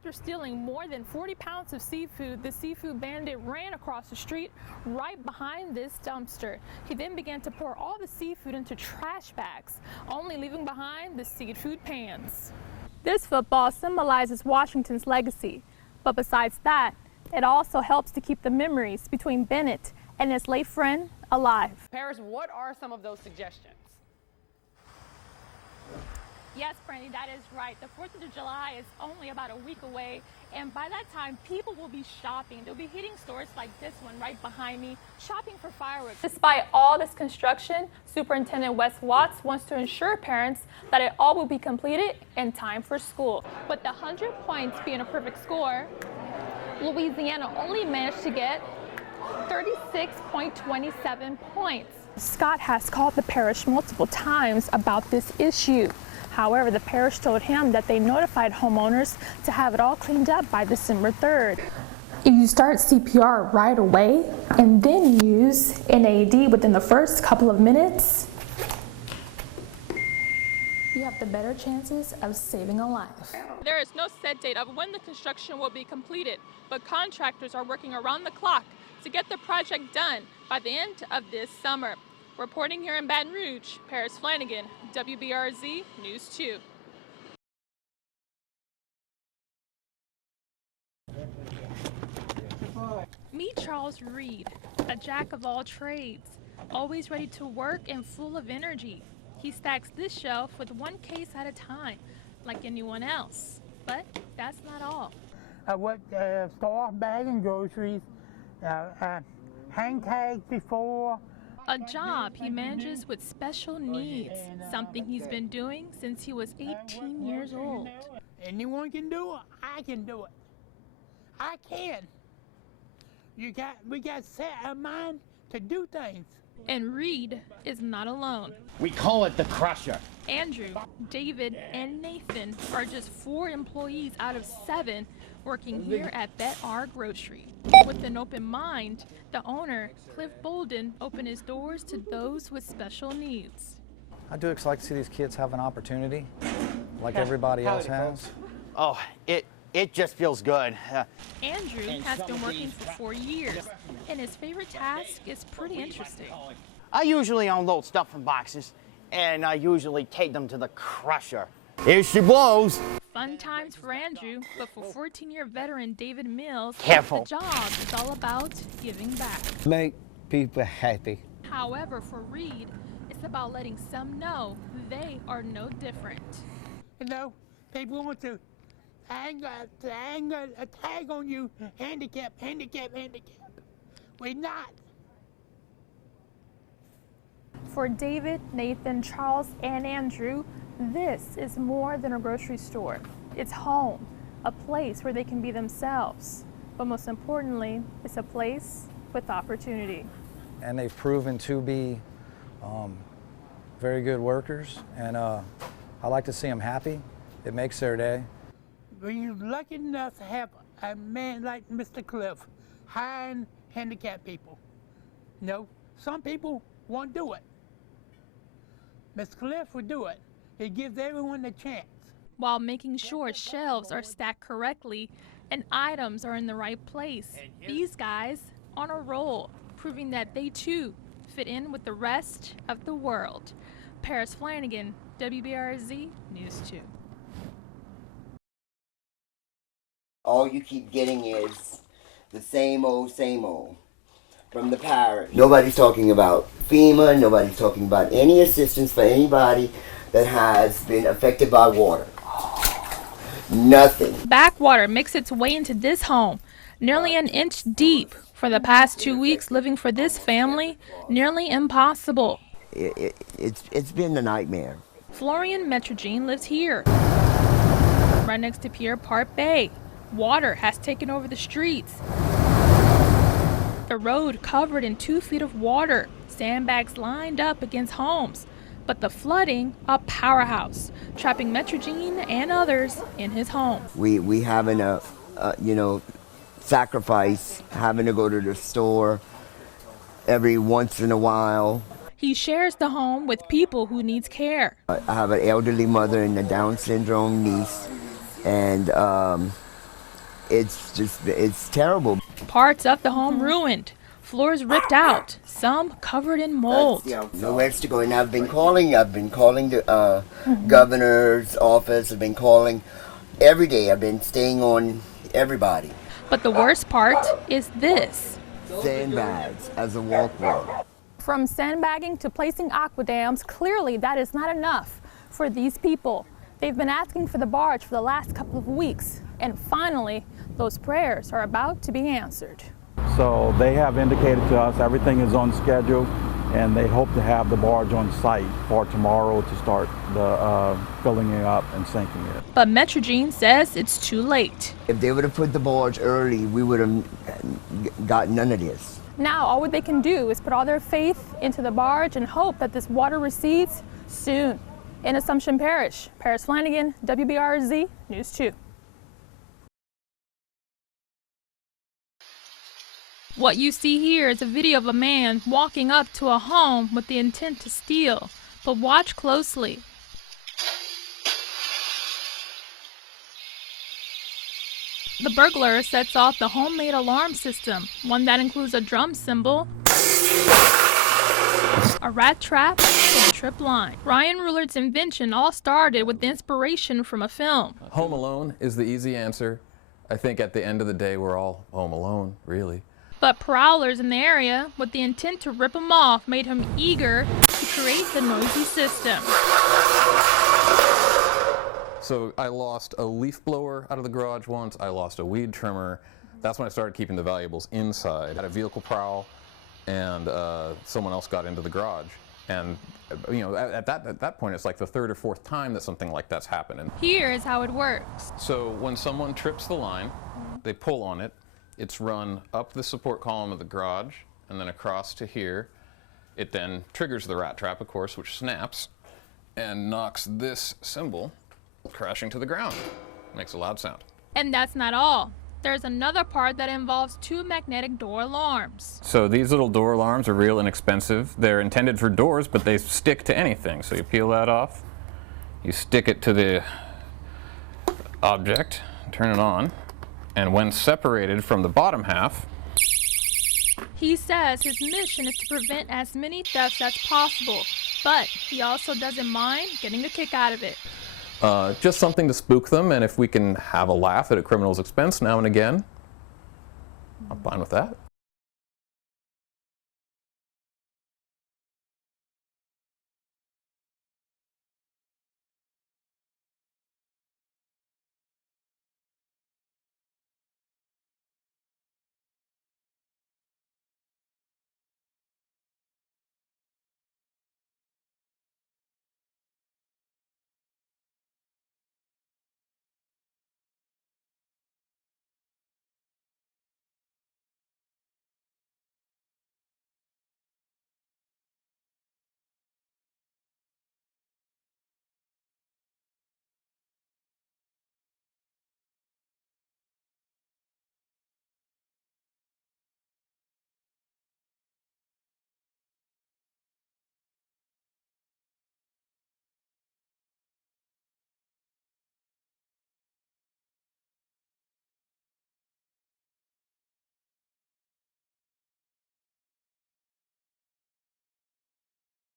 After stealing more than 40 pounds of seafood, the seafood bandit ran across the street right behind this dumpster. He then began to pour all the seafood into trash bags, only leaving behind the seafood pans. This football symbolizes Washington's legacy, but besides that, it also helps to keep the memories between Bennett and his late friend alive. Paris, what are some of those suggestions? Yes, Brandy, that is right. The 4th of July is only about a week away, and by that time, people will be shopping. They'll be hitting stores like this one right behind me, shopping for fireworks. Despite all this construction, Superintendent Wes Watts wants to ensure parents that it all will be completed in time for school. With the 100 points being a perfect score, Louisiana only managed to get 36.27 points. Scott has called the parish multiple times about this issue. However, the parish told him that they notified homeowners to have it all cleaned up by December 3rd. If you start CPR right away and then use an AED within the first couple of minutes, you have the better chances of saving a life. There is no set date of when the construction will be completed, but contractors are working around the clock to get the project done by the end of this summer. Reporting here in Baton Rouge, Paris Flannigan, WBRZ News 2. Meet Charles Reed, a jack of all trades, always ready to work and full of energy. He stacks this shelf with one case at a time, like anyone else. But that's not all. I worked store, bagging groceries, hang tags before. A job he manages with special needs, something he's been doing since he was 18 years old. Anyone can do it, I can do it. I can. We got set our mind to do things. And Reed is not alone. We call it the Crusher. Andrew, David, and Nathan are just 4 employees out of 7 working here at Bet-R Grocery. With an open mind, the owner, Cliff Bolden, opened his doors to those with special needs. I do like to see these kids have an opportunity, like everybody else has. Oh, it just feels good. Andrew has been working for 4 years, and his favorite task is pretty interesting. I usually unload stuff from boxes, and I usually take them to the Crusher. Here she blows. Fun times for Andrew, but for 14-year veteran David Mills, Careful. The job is all about giving back. Make people happy. However, for Reed, it's about letting some know they are no different. You know, people want to hang a tag on you, handicap. We're not. For David, Nathan, Charles, and Andrew, this is more than a grocery store. It's home, a place where they can be themselves. But most importantly, it's a place with opportunity. And they've proven to be very good workers, and I like to see them happy. It makes their day. We're lucky enough to have a man like Mr. Cliff hiring handicapped people. You know, some people won't do it. Mr. Cliff would do it. It gives everyone a chance. While making sure shelves are stacked correctly and items are in the right place, these guys on a roll, proving that they too fit in with the rest of the world. Paris Flannigan, WBRZ News 2. All you keep getting is the same old from the parish. Nobody's talking about FEMA, nobody's talking about any assistance for anybody that has been affected by water. Nothing. Backwater makes its way into this home, nearly an inch deep. For the past 2 weeks, living for this family, nearly impossible. It's been a nightmare. Florian Metrogene lives here, right next to Pierre Part Bay. Water has taken over the streets. The road covered in 2 feet of water, sandbags lined up against homes. But the flooding, a powerhouse, trapping Metrogene and others in his home. We having a sacrifice, having to go to the store every once in a while. He shares the home with people who needs care. I have an elderly mother and a Down syndrome niece, and it's terrible. Parts of the home ruined, floors ripped out, some covered in mold. Nowhere else to go. And I've been calling the governor's office. I've been calling every day. I've been staying on everybody. But the worst part is this. Sandbags as a walkway. From sandbagging to placing aqua dams, clearly that is not enough for these people. They've been asking for the barge for the last couple of weeks, and finally, those prayers are about to be answered. So they have indicated to us everything is on schedule, and they hope to have the barge on site for tomorrow to start the filling it up and sinking it. But Metrogene says it's too late. If they would have put the barge early, we would have got none of this. Now, all what they can do is put all their faith into the barge and hope that this water recedes soon. In Assumption Parish, Paris Flannigan, WBRZ News 2. What you see here is a video of a man walking up to a home with the intent to steal. But watch closely. The burglar sets off the homemade alarm system, one that includes a drum cymbal, a rat trap, and a trip line. Ryan Rulert's invention all started with inspiration from a film. Home Alone is the easy answer. I think at the end of the day, we're all home alone, really. But prowlers in the area, with the intent to rip him off, made him eager to create the noisy system. So I lost a leaf blower out of the garage once. I lost a weed trimmer. That's when I started keeping the valuables inside. I had a vehicle prowl, and someone else got into the garage. And you know, at that point, it's like the third or fourth time that something like that's happened. Here is how it works. So when someone trips the line, they pull on it. It's run up the support column of the garage and then across to here. It then triggers the rat trap, of course, which snaps and knocks this cymbal crashing to the ground. Makes a loud sound. And that's not all. There's another part that involves two magnetic door alarms. So these little door alarms are real inexpensive. They're intended for doors, but they stick to anything. So you peel that off, you stick it to the object, turn it on, and when separated from the bottom half, he says his mission is to prevent as many thefts as possible, but he also doesn't mind getting a kick out of it. Just something to spook them, and if we can have a laugh at a criminal's expense now and again, I'm fine with that.